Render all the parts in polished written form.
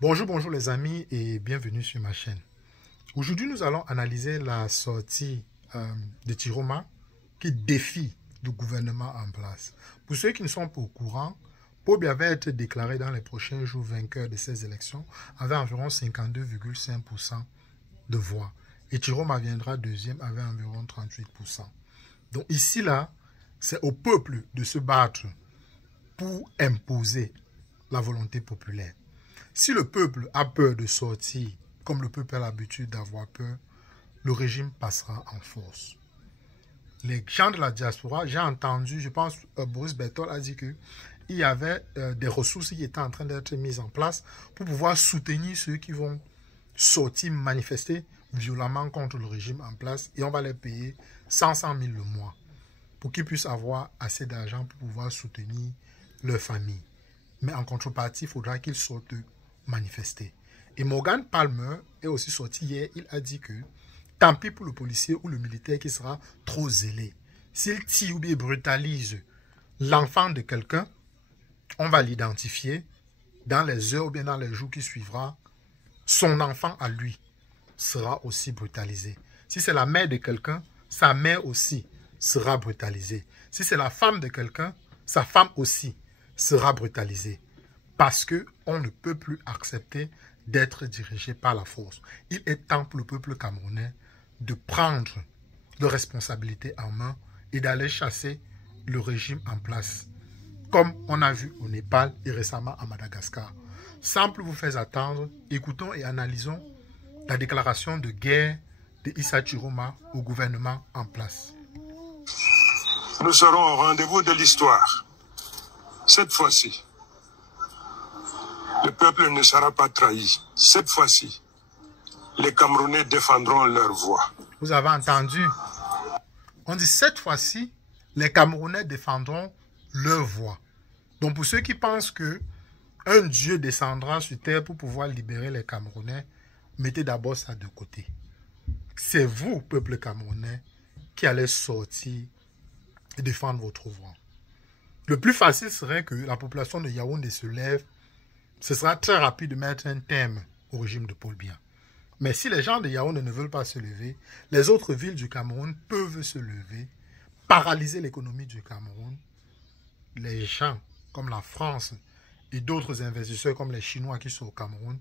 Bonjour les amis et bienvenue sur ma chaîne. Aujourd'hui, nous allons analyser la sortie de Chiroma qui défie le gouvernement en place. Pour ceux qui ne sont pas au courant, Paul Biya va être déclaré dans les prochains jours vainqueur de ces élections avec environ 52,5% de voix. Et Chiroma viendra deuxième avec environ 38%. Donc ici, là, c'est au peuple de se battre pour imposer la volonté populaire. Si le peuple a peur de sortir, comme le peuple a l'habitude d'avoir peur, le régime passera en force. Les gens de la diaspora, j'ai entendu, je pense, Boris Berthold a dit qu'il y avait des ressources qui étaient en train d'être mises en place pour pouvoir soutenir ceux qui vont sortir, manifester violemment contre le régime en place et on va les payer 100 000 le mois pour qu'ils puissent avoir assez d'argent pour pouvoir soutenir leur famille. Mais en contrepartie, il faudra qu'ils sortent manifester. Et Morgan Palmer est aussi sorti hier, il a dit que tant pis pour le policier ou le militaire qui sera trop zélé. S'il tire ou bien brutalise l'enfant de quelqu'un, on va l'identifier dans les heures ou bien dans les jours qui suivront. Son enfant à lui sera aussi brutalisé. Si c'est la mère de quelqu'un, sa mère aussi sera brutalisée. Si c'est la femme de quelqu'un, sa femme aussi sera brutalisée. Parce qu'on ne peut plus accepter d'être dirigé par la force. Il est temps pour le peuple camerounais de prendre de responsabilités en main et d'aller chasser le régime en place, comme on a vu au Népal et récemment à Madagascar. Sans plus vous faire attendre, écoutons et analysons la déclaration de guerre de Issa Chiroma au gouvernement en place. Nous serons au rendez-vous de l'histoire. Cette fois-ci, le peuple ne sera pas trahi. Cette fois-ci, les Camerounais défendront leur voix. Vous avez entendu? On dit cette fois-ci, les Camerounais défendront leur voix. Donc pour ceux qui pensent que un Dieu descendra sur terre pour pouvoir libérer les Camerounais, mettez d'abord ça de côté. C'est vous, peuple camerounais, qui allez sortir et défendre votre voix. Le plus facile serait que la population de Yaoundé se lève. Ce sera très rapide de mettre un terme au régime de Paul Biya. Mais si les gens de Yaoundé ne veulent pas se lever, les autres villes du Cameroun peuvent se lever, paralyser l'économie du Cameroun. Les gens comme la France et d'autres investisseurs comme les Chinois qui sont au Cameroun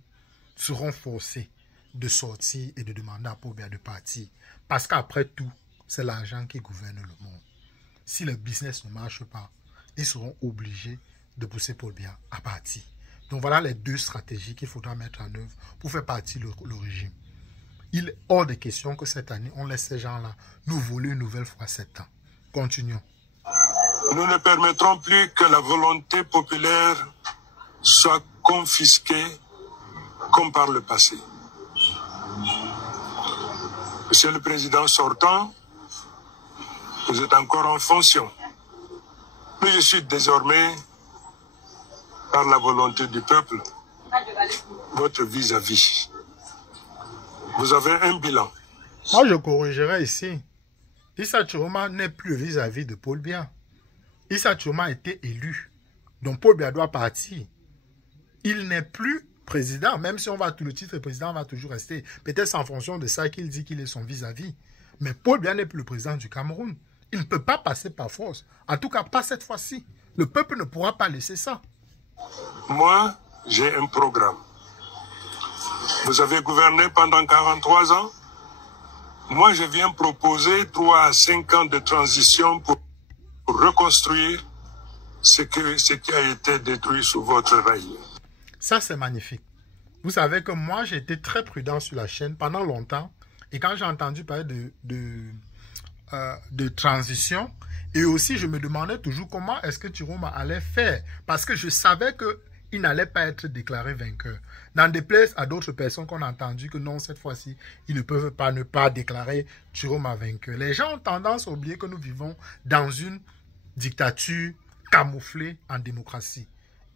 seront forcés de sortir et de demander à Paul Biya de partir. Parce qu'après tout, c'est l'argent qui gouverne le monde. Si le business ne marche pas, ils seront obligés de pousser Paul Biya à partir. Donc voilà les deux stratégies qu'il faudra mettre en œuvre pour faire partir le régime. Il est hors de question que cette année, on laisse ces gens-là nous voler une nouvelle fois 7 ans. Continuons. Nous ne permettrons plus que la volonté populaire soit confisquée comme par le passé. Monsieur le Président sortant, vous êtes encore en fonction. Mais je suis désormais, par la volonté du peuple, votre vis-à-vis. Vous avez un bilan. Moi, je corrigerai ici. Issa Chiroma n'est plus vis-à-vis de Paul Biya. Issa Chiroma a été élu. Donc Paul Biya doit partir. Il n'est plus président. Même si on va tout le titre président, va toujours rester. Peut-être en fonction de ça qu'il dit qu'il est son vis-à-vis. Mais Paul Biya n'est plus le président du Cameroun. Il ne peut pas passer par force. En tout cas, pas cette fois-ci. Le peuple ne pourra pas laisser ça. Moi, j'ai un programme. Vous avez gouverné pendant 43 ans. Moi, je viens proposer 3 à 5 ans de transition pour reconstruire ce qui a été détruit sous votre règne. Ça, c'est magnifique. Vous savez que moi, j'ai été très prudent sur la chaîne pendant longtemps. Et quand j'ai entendu parler de transition, et aussi, je me demandais toujours comment est-ce que Chiroma allait faire. Parce que je savais qu'il n'allait pas être déclaré vainqueur. N'en déplaise à d'autres personnes qu'on a entendu que non, cette fois-ci, ils ne peuvent pas ne pas déclarer Chiroma vainqueur. Les gens ont tendance à oublier que nous vivons dans une dictature camouflée en démocratie.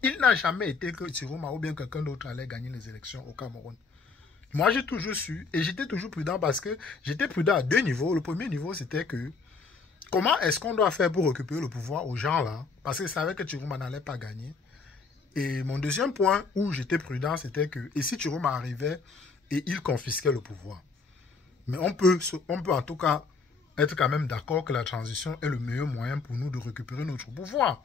Il n'a jamais été que Chiroma ou bien quelqu'un d'autre allait gagner les élections au Cameroun. Moi, j'ai toujours su, et j'étais toujours prudent parce que j'étais prudent à 2 niveaux. Le premier niveau, c'était que comment est-ce qu'on doit faire pour récupérer le pouvoir aux gens là? Parce que je savais que Chiroma n'allait pas gagner. Et mon deuxième point où j'étais prudent, c'était que, et si Chiroma arrivait et il confisquait le pouvoir, mais on peut en tout cas être quand même d'accord que la transition est le meilleur moyen pour nous de récupérer notre pouvoir,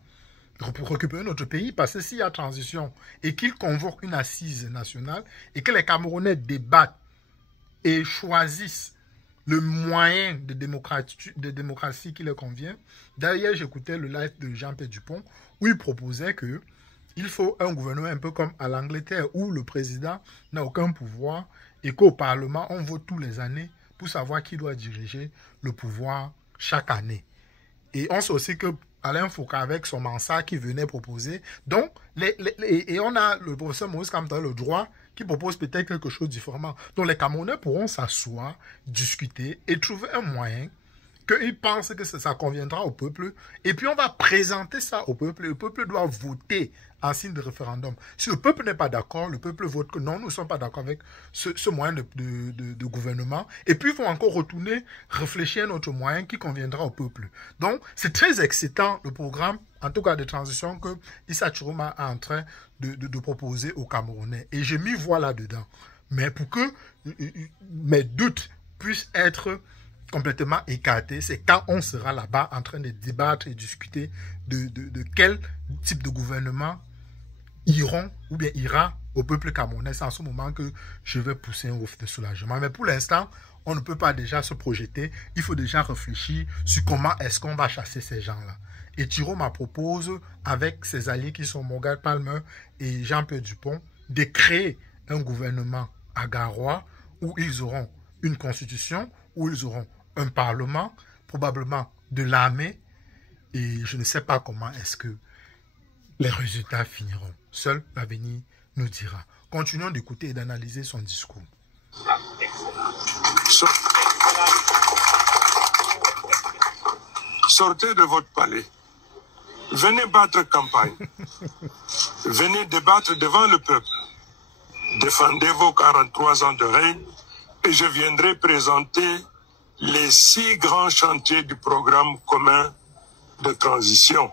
pour récupérer notre pays, parce que s'il y a transition et qu'il convoque une assise nationale et que les Camerounais débattent et choisissent le moyen de démocratie qui leur convient. D'ailleurs, j'écoutais le live de Jean-Pierre Dupont où il proposait que il faut un gouvernement un peu comme à l'Angleterre où le président n'a aucun pouvoir et qu'au Parlement, on vote tous les années pour savoir qui doit diriger le pouvoir chaque année. Et on sait aussi que Alain Foucault avec son Mansard qui venait proposer. Donc, et on a le professeur Maurice Kamto, le droit, qui propose peut-être quelque chose de différent. Donc, les Camerounais pourront s'asseoir, discuter et trouver un moyen qu'ils pensent que ça conviendra au peuple. Et puis, on va présenter ça au peuple. Le peuple doit voter en signe de référendum. Si le peuple n'est pas d'accord, le peuple vote que non, nous ne sommes pas d'accord avec ce moyen de gouvernement. Et puis, ils vont encore retourner réfléchir à notre moyen qui conviendra au peuple. Donc, c'est très excitant, le programme, en tout cas de transition, que Issa Chiroma est en train de proposer aux Camerounais. Et je m'y vois là-dedans. Mais pour que mes doutes puissent être complètement écartés, c'est quand on sera là-bas en train de débattre et discuter de quel type de gouvernement ira au peuple camerounais. C'est en ce moment que je vais pousser un ouf de soulagement. Mais pour l'instant, on ne peut pas déjà se projeter. Il faut déjà réfléchir sur comment est-ce qu'on va chasser ces gens-là. Et Chiroma propose, avec ses alliés qui sont Morgan Palmer et Jean-Pierre Dupont, de créer un gouvernement à Garoua où ils auront une constitution, où ils auront un parlement, probablement de l'armée, et je ne sais pas comment est-ce que les résultats finiront. Seul l'avenir nous dira. Continuons d'écouter et d'analyser son discours. Sortez de votre palais. Venez battre campagne. Venez débattre devant le peuple. Défendez vos 43 ans de règne et je viendrai présenter les 6 grands chantiers du programme commun de transition.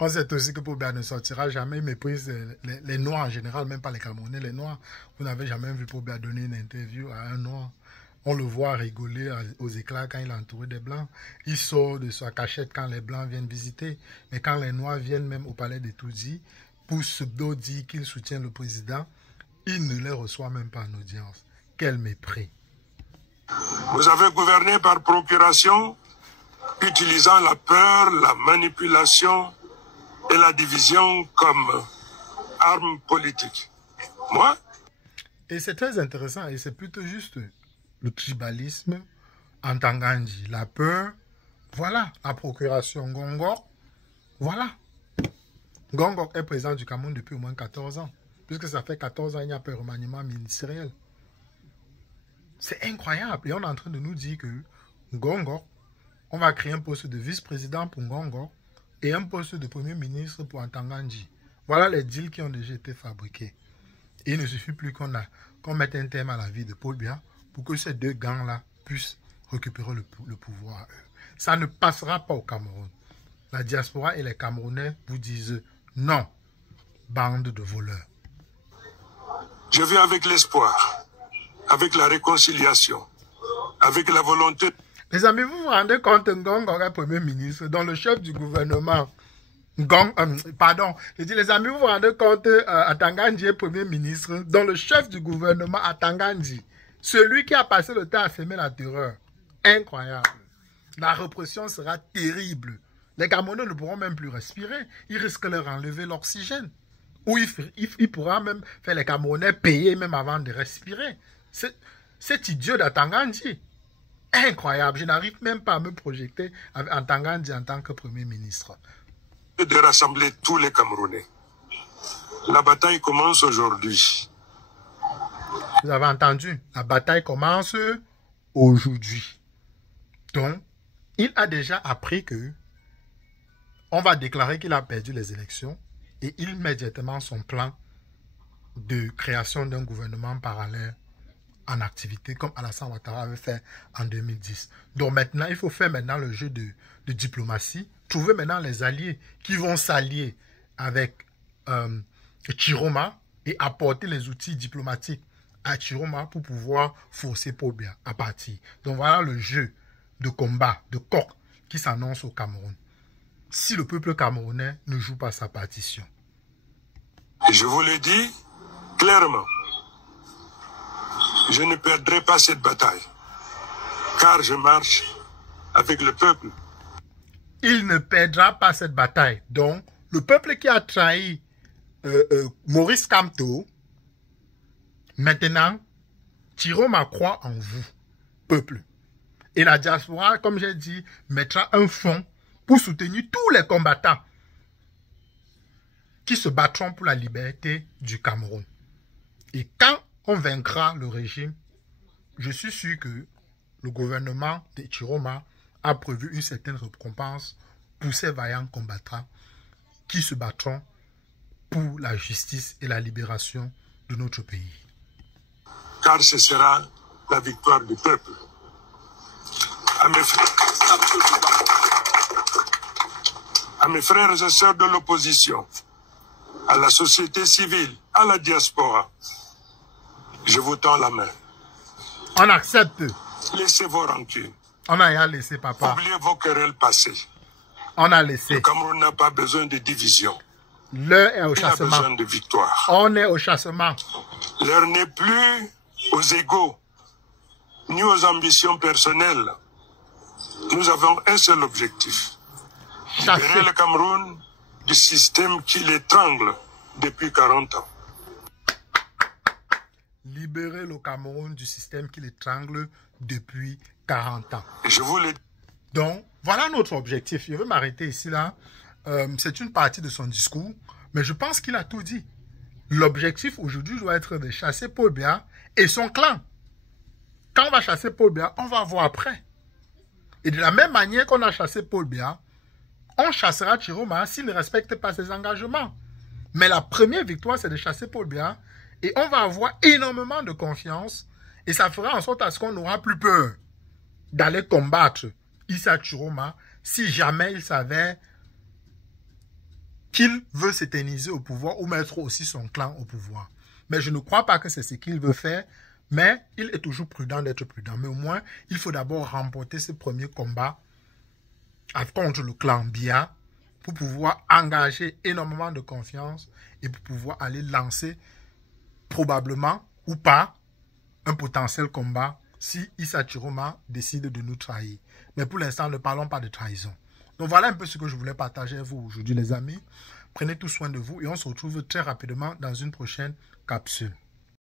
On sait aussi que Paul Biya ne sortira jamais, il méprise les Noirs en général, même pas les Camerounais, les Noirs. Vous n'avez jamais vu Paul Biya donner une interview à un Noir. On le voit rigoler aux éclats quand il est entouré des Blancs. Il sort de sa cachette quand les Blancs viennent visiter. Mais quand les Noirs viennent même au palais de Toudzi, pour pseudo dire qu'ils soutiennent le président, il ne les reçoit même pas en audience. Quel mépris. Vous avez gouverné par procuration, utilisant la peur, la manipulation et la division comme arme politique. Moi? Et c'est très intéressant et c'est plutôt juste le tribalisme en Tangandji. La peur, voilà, la procuration Ngongor, voilà. Ngongor est président du Cameroun depuis au moins 14 ans. Puisque ça fait 14 ans, il n'y a pas de remaniement ministériel. C'est incroyable. Et on est en train de nous dire que Ngongor, on va créer un poste de vice-président pour Ngongor et un poste de premier ministre pour Ntangandji. Voilà les deals qui ont déjà été fabriqués. Et il ne suffit plus qu'on mette un terme à la vie de Paul Biya pour que ces deux gangs-là puissent récupérer le pouvoir à eux. Ça ne passera pas au Cameroun. La diaspora et les Camerounais vous disent non, bande de voleurs. Je vis avec l'espoir, avec la réconciliation, avec la volonté. Les amis, vous vous rendez compte, Ngongor est premier ministre, dont le chef du gouvernement, les amis, vous vous rendez compte, Ntangandji est premier ministre, dont le chef du gouvernement, Ntangandji, celui qui a passé le temps à semer la terreur. Incroyable. La répression sera terrible. Les Camerounais ne pourront même plus respirer. Ils risquent de leur enlever l'oxygène. Ou il pourra même faire les Camerounais payer même avant de respirer. C'est idiot d'Ntangandji. Incroyable. Je n'arrive même pas à me projeter en Ntangandji en tant que Premier ministre. De rassembler tous les Camerounais. La bataille commence aujourd'hui. Vous avez entendu? La bataille commence aujourd'hui. Donc, il a déjà appris que on va déclarer qu'il a perdu les élections et il met directement son plan de création d'un gouvernement parallèle en activité comme Alassane Ouattara avait fait en 2010. Donc maintenant, il faut faire maintenant le jeu de diplomatie, trouver maintenant les alliés qui vont s'allier avec Chiroma et apporter les outils diplomatiques à Chiroma pour pouvoir forcer Paul Biya à partir. Donc voilà le jeu de combat, de coq qui s'annonce au Cameroun. Si le peuple camerounais ne joue pas sa partition. Je vous le dis clairement, je ne perdrai pas cette bataille, car je marche avec le peuple. Il ne perdra pas cette bataille. Donc, le peuple qui a trahi Maurice Kamto, maintenant, Chiroma croit en vous, peuple. Et la diaspora, comme j'ai dit, mettra un fonds pour soutenir tous les combattants qui se battront pour la liberté du Cameroun. Et quand on vaincra le régime, je suis sûr que le gouvernement de Chiroma a prévu une certaine récompense pour ces vaillants combattants qui se battront pour la justice et la libération de notre pays. Car ce sera la victoire du peuple. À mes frères et sœurs de l'opposition, à la société civile, à la diaspora, je vous tends la main. On accepte. Laissez vos rancunes. On a rien laissé, papa. Oubliez vos querelles passées. On a laissé. Le Cameroun n'a pas besoin de division. L'heure est au Il a chassement. besoin de victoire. On est au chassement. L'heure n'est plus aux égaux, ni aux ambitions personnelles. Nous avons un seul objectif. Chasser. Libérer le Cameroun du système qui l'étrangle depuis 40 ans. Libérer le Cameroun du système qui l'étrangle depuis 40 ans. Et je vous le dis. Donc, voilà notre objectif. Je vais m'arrêter ici, là. C'est une partie de son discours, mais je pense qu'il a tout dit. L'objectif aujourd'hui doit être de chasser Paul Biya et son clan. Quand on va chasser Paul Biya, on va voir après. Et de la même manière qu'on a chassé Paul Biya, on chassera Chiroma s'il ne respecte pas ses engagements. Mais la première victoire, c'est de chasser Paul Biya et on va avoir énormément de confiance et ça fera en sorte à ce qu'on n'aura plus peur d'aller combattre Issa Chiroma si jamais il s'avère qu'il veut s'éterniser au pouvoir ou mettre aussi son clan au pouvoir. Mais je ne crois pas que c'est ce qu'il veut faire, mais il est toujours prudent d'être prudent. Mais au moins, il faut d'abord remporter ce premier combat contre le clan Biya pour pouvoir engager énormément de confiance et pour pouvoir aller lancer probablement ou pas un potentiel combat si Issa Chiroma décide de nous trahir. Mais pour l'instant, ne parlons pas de trahison. Donc voilà un peu ce que je voulais partager avec vous aujourd'hui les amis. Prenez tout soin de vous et on se retrouve très rapidement dans une prochaine capsule.